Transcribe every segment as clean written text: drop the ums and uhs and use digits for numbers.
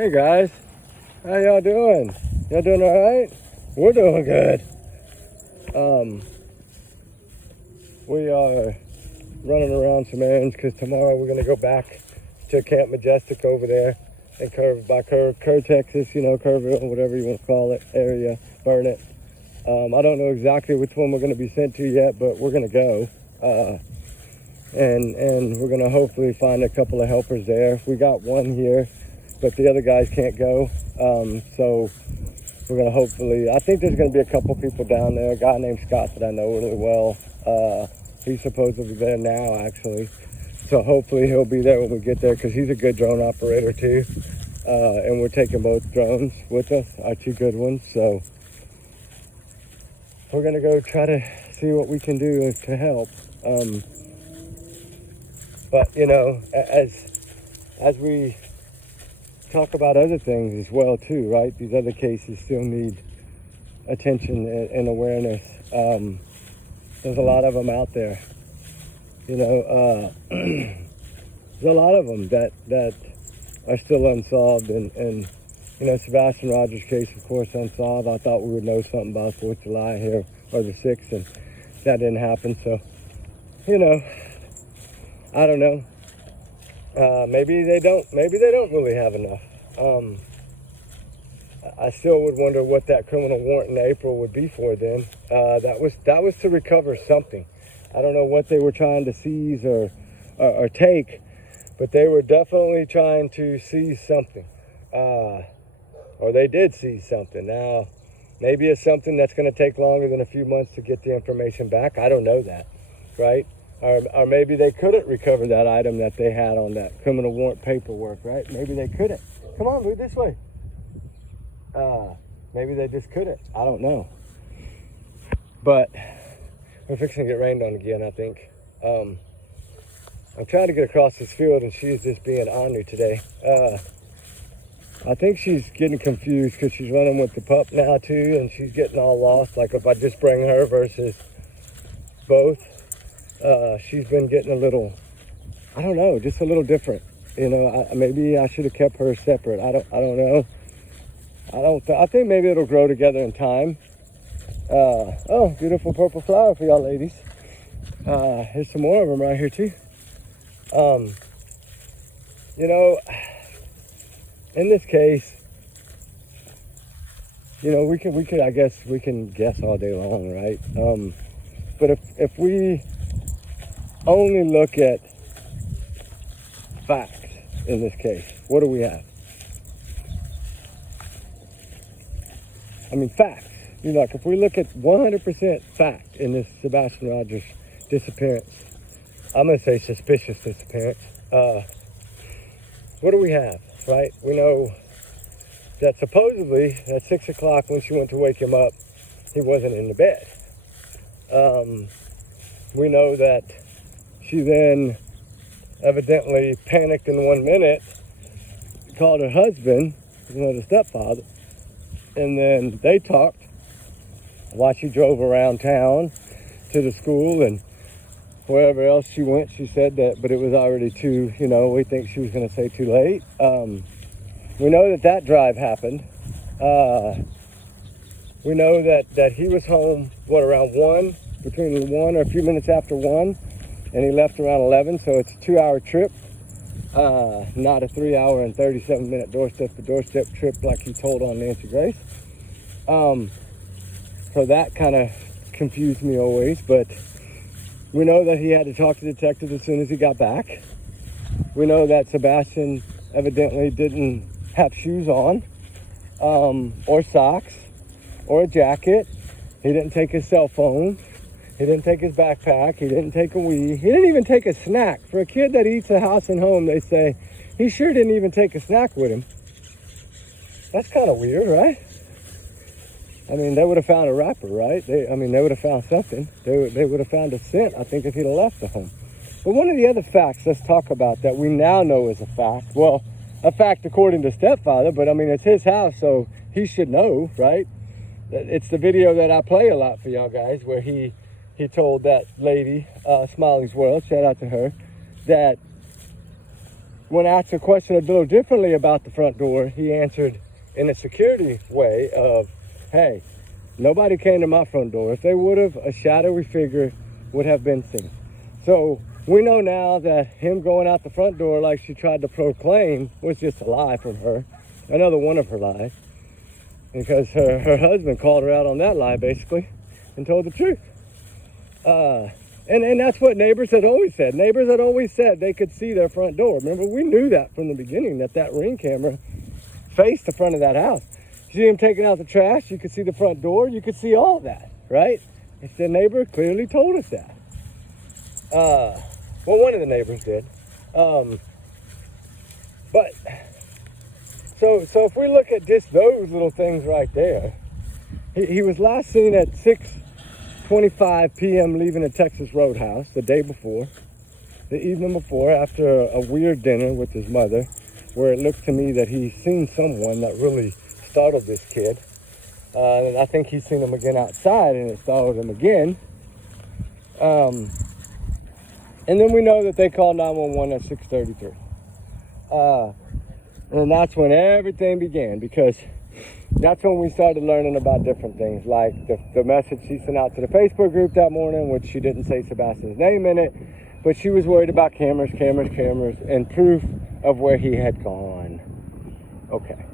Hey guys, how y'all doing? Y'all doing all right? We're doing good. We are running around some errands because tomorrow we're gonna go back to Camp Majestic over there in Kerr, Texas. You know, Kerrville, whatever you want to call it, area, Burnett. I don't know exactly which one we're gonna be sent to yet, but we're gonna go. And we're gonna hopefully find a couple of helpers there. We got one here, but the other guys can't go. So we're gonna hopefully, I think there's gonna be a couple people down there. A guy named Scott that I know really well. He's supposedly there now, actually. So hopefully he'll be there when we get there because he's a good drone operator too. And we're taking both drones with us, our two good ones. So we're gonna go try to see what we can do to help. But you know, as we talk about other things as well too, right? These other cases still need attention and awareness. There's a lot of them out there. You know, there's a lot of them that are still unsolved, and you know, Sebastian Rogers' case, of course, unsolved. I thought we would know something about 4th of July here, or the 6th, and that didn't happen. So, you know, I don't know. Maybe they don't really have enough. I still would wonder what that criminal warrant in April would be for then. That was to recover something. I don't know what they were trying to seize or take, but they were definitely trying to seize something. Or they did seize something. Now, maybe it's something that's going to take longer than a few months to get the information back. I don't know that, right? Or maybe they couldn't recover that item that they had on that criminal warrant paperwork, right? Maybe they couldn't. Come on, move this way. Maybe they just couldn't. I don't know. But we're fixing to get rained on again, I think. I'm trying to get across this field, and she's just being ornery today. I think she's getting confused because she's running with the pup now too, and she's getting all lost. Like if I just bring her versus both. She's been getting a little, I don't know, just a little different. You know, maybe I should have kept her separate. I don't know. I think maybe it'll grow together in time. Oh, beautiful purple flower for y'all ladies. Here's some more of them right here too. You know, in this case, you know, we could, I guess we can guess all day long, right? But if we only look at facts in this case, what do we have? I mean, facts. You know, like if we look at 100% fact in this Sebastian Rogers disappearance, I'm going to say suspicious disappearance. What do we have, right? We know that supposedly at 6 o'clock when she went to wake him up, he wasn't in the bed. We know that she then evidently panicked in 1 minute, called her husband, you know, the stepfather, and then they talked while she drove around town to the school and wherever else she went. She said that, but it was already too, you know, we think she was going to say too late. We know that drive happened. We know that he was home, around 1, between 1 or a few minutes after 1, and he left around 11, so it's a 2-hour trip, not a 3-hour and 37-minute doorstep trip like he told on Nancy Grace. So that kind of confused me always, but we know that he had to talk to detectives as soon as he got back. We know that Sebastian evidently didn't have shoes on, or socks, or a jacket. He didn't take his cell phone. He didn't take his backpack. He didn't take a Wii. He didn't even take a snack. For a kid that eats a house and home, they say, he sure didn't even take a snack with him. That's kind of weird, right? I mean, they would have found a wrapper, right? They would have found something. They would have found a scent, I think, if he'd have left the home. But one of the other facts, let's talk about that we now know is a fact. Well, a fact according to stepfather, but I mean, it's his house, so he should know, right? It's the video that I play a lot for y'all guys where he told that lady, Smiley's World, shout out to her, that when asked a question a little differently about the front door, he answered in a security way of, hey, nobody came to my front door. If they would have, a shadowy figure would have been seen. So we know now that him going out the front door like she tried to proclaim was just a lie from her. Another one of her lies. Because her husband called her out on that lie, basically, and told the truth. And that's what neighbors had always said. Neighbors had always said they could see their front door. Remember, we knew that from the beginning, that Ring camera faced the front of that house. You see him taking out the trash, you could see the front door, you could see all that, right? It's the neighbor clearly told us that. Well, one of the neighbors did. But so if we look at just those little things right there, he was last seen at 6:25 p.m. leaving a Texas Roadhouse the day before, the evening before, after a weird dinner with his mother, where it looks to me that he's seen someone that really startled this kid. And I think he's seen him again outside, and it startled him again. And then we know that they called 911 at 6:33. And that's when everything began, because that's when we started learning about different things, like the message she sent out to the Facebook group that morning, which she didn't say Sebastian's name in it, but she was worried about cameras, and proof of where he had gone. Okay.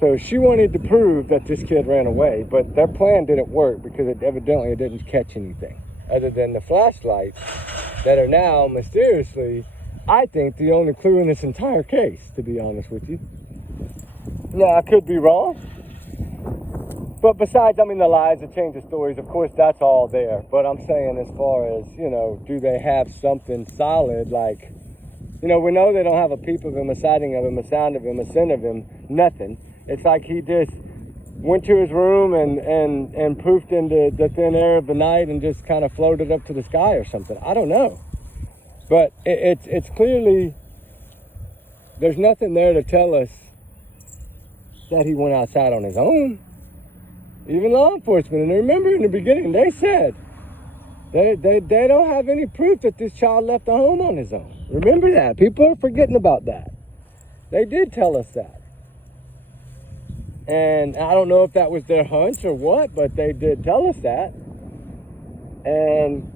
So she wanted to prove that this kid ran away, but their plan didn't work because it evidently didn't catch anything other than the flashlights that are now mysteriously, I think, the only clue in this entire case, to be honest with you. Now, I could be wrong. But besides, the lies that change the stories, of course, that's all there. But I'm saying, as far as, do they have something solid, like, we know they don't have a peep of him, a sighting of him, a sound of him, a scent of him, nothing. It's like he just went to his room and poofed into the thin air of the night and just kind of floated up to the sky or something. I don't know. But it's clearly, there's nothing there to tell us that he went outside on his own. Even law enforcement, and remember in the beginning, they said they don't have any proof that this child left the home on his own. Remember that. People are forgetting about that. They did tell us that. And I don't know if that was their hunch or what, but they did tell us that. And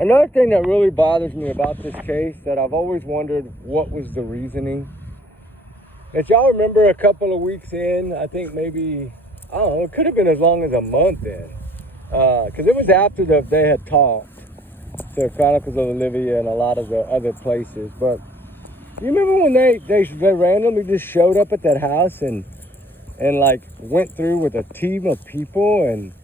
another thing that really bothers me about this case, that I've always wondered what was the reasoning. If y'all remember a couple of weeks in, I think maybe, I don't know, it could have been as long as a month in. Because it was after they had talked to Chronicles of Olivia and a lot of the other places. But you remember when they randomly just showed up at that house and like went through with a team of people, and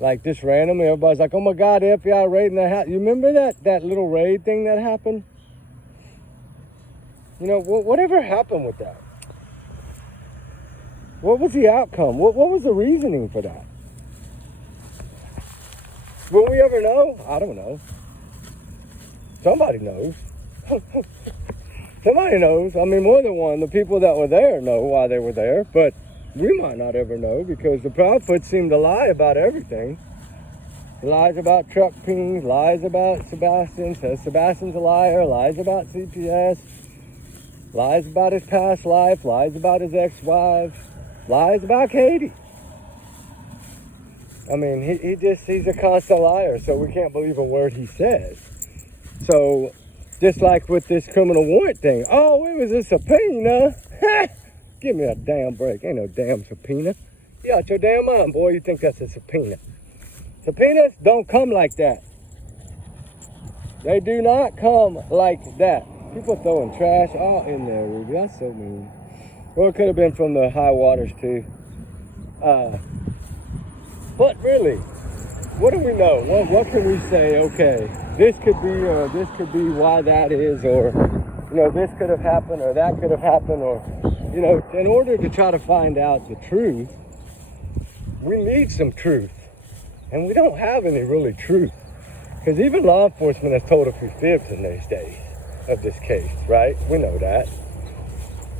like just randomly everybody's like, oh my God, the FBI raiding that house. You remember that little raid thing that happened? Whatever happened with that? What was the outcome? What was the reasoning for that? Will we ever know? I don't know. Somebody knows. Somebody knows. More than one. The people that were there know why they were there, but we might not ever know, because the Proudfoots seem to lie about everything. Lies about truck pings, lies about Sebastian, says Sebastian's a liar, lies about CPS, lies about his past life, lies about his ex-wife, lies about Katie. He's a constant liar, so we can't believe a word he says. So, just like with this criminal warrant thing, oh, it was a subpoena. Give me a damn break. Ain't no damn subpoena. You out your damn mind, boy. You think that's a subpoena. Subpoenas don't come like that. They do not come like that. People throwing trash all in there, Ruby. That's so mean. Well, it could have been from the high waters, too. But really, what do we know? What can we say? Okay, this could be, or this could be why that is, or, this could have happened, or that could have happened, or, in order to try to find out the truth, we need some truth. And we don't have any really truth. Because even law enforcement has told a few fibs in these days of this case, right? We know that.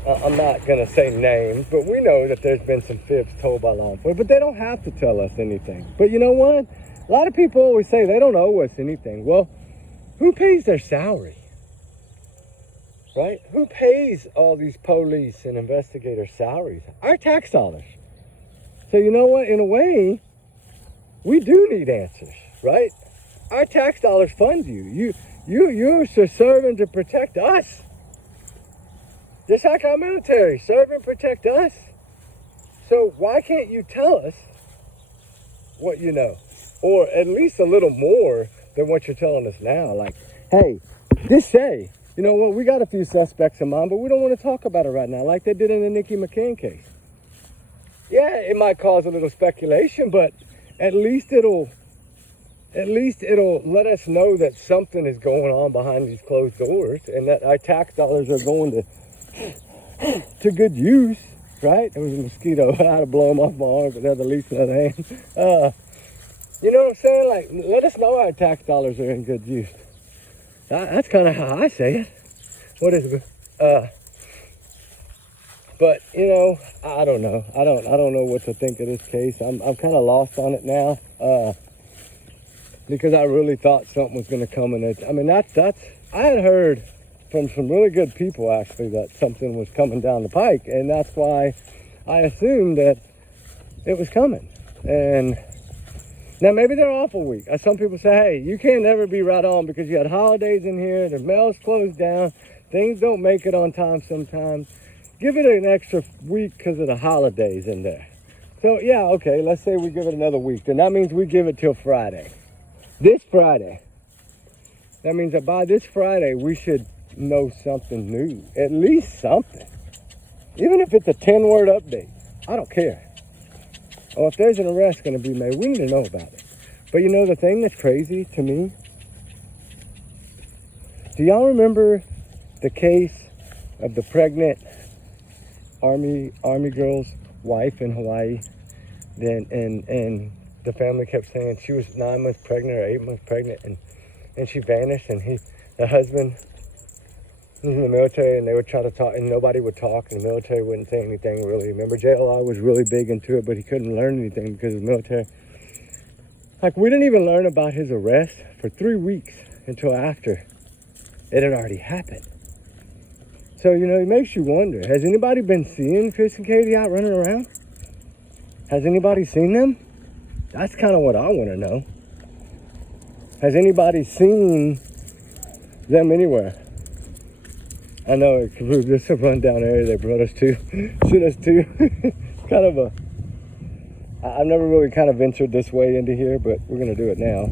I'm not going to say names, but we know that there's been some fibs told by law enforcement. But they don't have to tell us anything. But you know what? A lot of people always say they don't owe us anything. Well, who pays their salary? right? Who pays all these police and investigators' salaries? Our tax dollars. So you know what? In a way, we do need answers, right? Our tax dollars fund you. You're serving to protect us. Just like our military, serve and protect us. So why can't you tell us what you know? Or at least a little more than what you're telling us now. Like, hey, just say, you know what, we got a few suspects in mind, but we don't want to talk about it right now, like they did in the Nikki McCann case. Yeah, it might cause a little speculation, but at least it'll let us know that something is going on behind these closed doors and that our tax dollars are going to good use, right? There was a mosquito. I had to blow them off my arm, but that's at least another hand. You know what I'm saying? Like, let us know our tax dollars are in good use. That's kind of how I say it. What is it? But you know, I don't know. I don't know what to think of this case. I'm kind of lost on it now. Because I really thought something was going to come in it. I mean, I had heard from some really good people actually that something was coming down the pike, and that's why I assumed that it was coming. And now maybe they're off a week. Some people say, hey, you can't never be right on because you had holidays in here, the mail's closed down, things don't make it on time sometimes. Give it an extra week because of the holidays in there. So yeah, okay, let's say we give it another week. Then that means we give it till Friday. This Friday. That means that by this Friday, we should know something new. At least something. Even if it's a 10-word update. I don't care. Or if there's an arrest going to be made, we need to know about it. But you know the thing that's crazy to me? Do y'all remember the case of the pregnant Army girl's wife in Hawaii? And the family kept saying she was 9 months pregnant or 8 months pregnant, and she vanished, and the husband was in the military, and they would try to talk, and nobody would talk, and the military wouldn't say anything really. Remember, JLI was really big into it, but he couldn't learn anything because of the military. Like, we didn't even learn about his arrest for 3 weeks until after it had already happened. So, you know, it makes you wonder, has anybody been seeing Chris and Katie out running around? Has anybody seen them? That's kind of what I want to know. Has anybody seen them anywhere? I know this is a rundown area they brought us to, sent us to. Kind of I've never really kind of ventured this way into here, but we're going to do it now.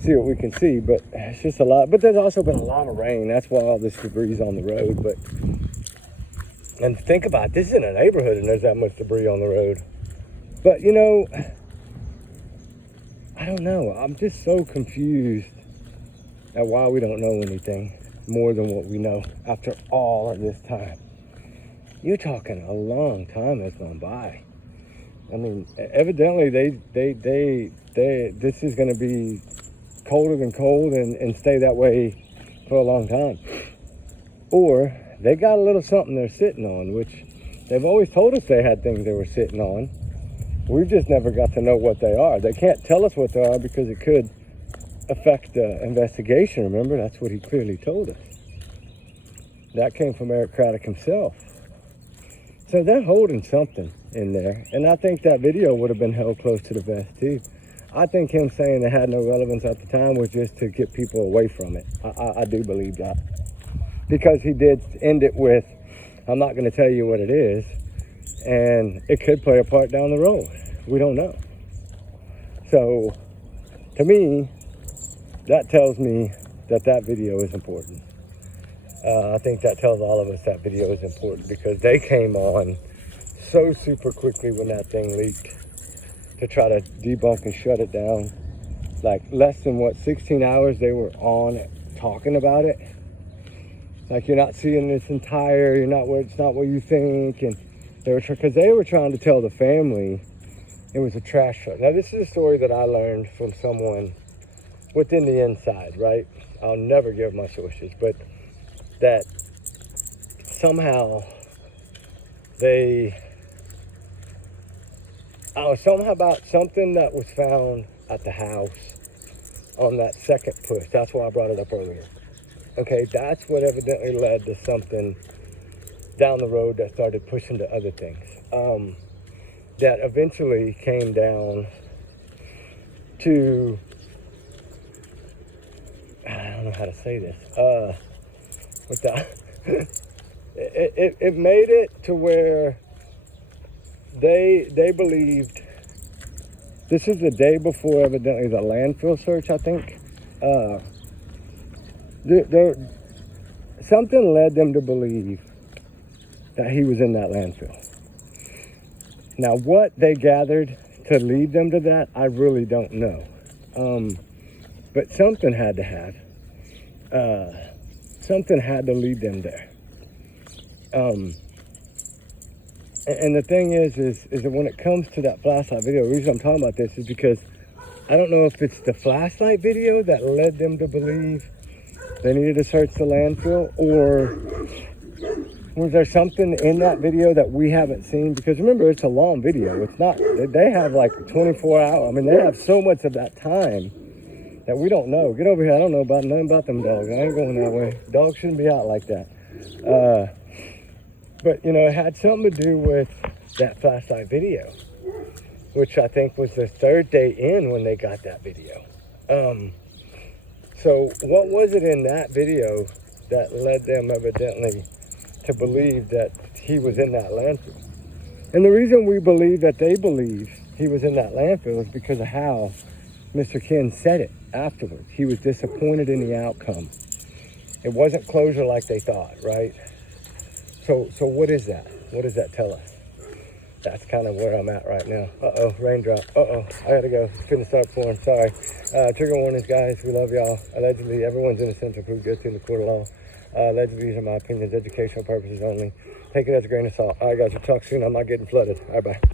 See what we can see, but it's just a lot. But there's also been a lot of rain. That's why all this debris is on the road. And think about it, this isn't a neighborhood and there's that much debris on the road. But, you know, I don't know. I'm just so confused at why we don't know anything more than what we know after all of this time. You're talking a long time has gone by. I mean, evidently this is going to be colder than cold and stay that way for a long time. Or they got a little something they're sitting on, which they've always told us they had things they were sitting on. We've just never got to know what they are. They can't tell us what they are because it could affect the investigation. Remember, that's what he clearly told us. That came from Eric Craddock himself. So they're holding something in there. And I think that video would have been held close to the vest too. I think him saying it had no relevance at the time was just to get people away from it. I do believe that. Because he did end it with, I'm not going to tell you what it is. And it could play a part down the road. We don't know. So, to me, that tells me that video is important. I think that tells all of us that video is important because they came on so super quickly when that thing leaked to try to debunk and shut it down. Like less than 16 hours they were on it, talking about it. Like you're not seeing this entire, it's not what you think, and they were trying to tell the family it was a trash truck. Now this is a story that I learned from someone within the inside, right? I'll never give my sources, but that somehow somehow about something that was found at the house on that second push. That's why I brought it up earlier. Okay, that's what evidently led to something down the road that started pushing to other things. That eventually came down to, I don't know how to say this, without, it made it to where they believed, this is the day before evidently the landfill search, I think. Something led them to believe that he was in that landfill. Now, what they gathered to lead them to that, I really don't know. But something had to have. Something had to lead them there. And the thing is that when it comes to that flashlight video, the reason I'm talking about this is because I don't know if it's the flashlight video that led them to believe they needed to search the landfill, or was there something in that video that we haven't seen? Because remember, it's a long video. It's not, they have like 24 hours. I mean, they have so much of that time that we don't know. Get over here. I don't know about nothing about them dogs. I ain't going that way. Dogs shouldn't be out like that. But, you know, it had something to do with that flashlight video, which I think was the third day in when they got that video. So what was it in that video that led them evidently to believe that he was in that landfill? And the reason we believe that they believe he was in that landfill is because of how Mr. Ken said it afterwards. He was disappointed in the outcome. It wasn't closure like they thought, right? So what is that? What does that tell us? That's kind of where I'm at right now. Uh-oh, raindrop. Uh-oh, I gotta go. It's gonna start pouring, sorry. Trigger warnings, guys. We love y'all. Allegedly, everyone's innocent until proved guilty in the court of law. Allegedly, these are my opinions, educational purposes only. Take it as a grain of salt. All right, guys, we'll talk soon. I'm not getting flooded. All right, bye.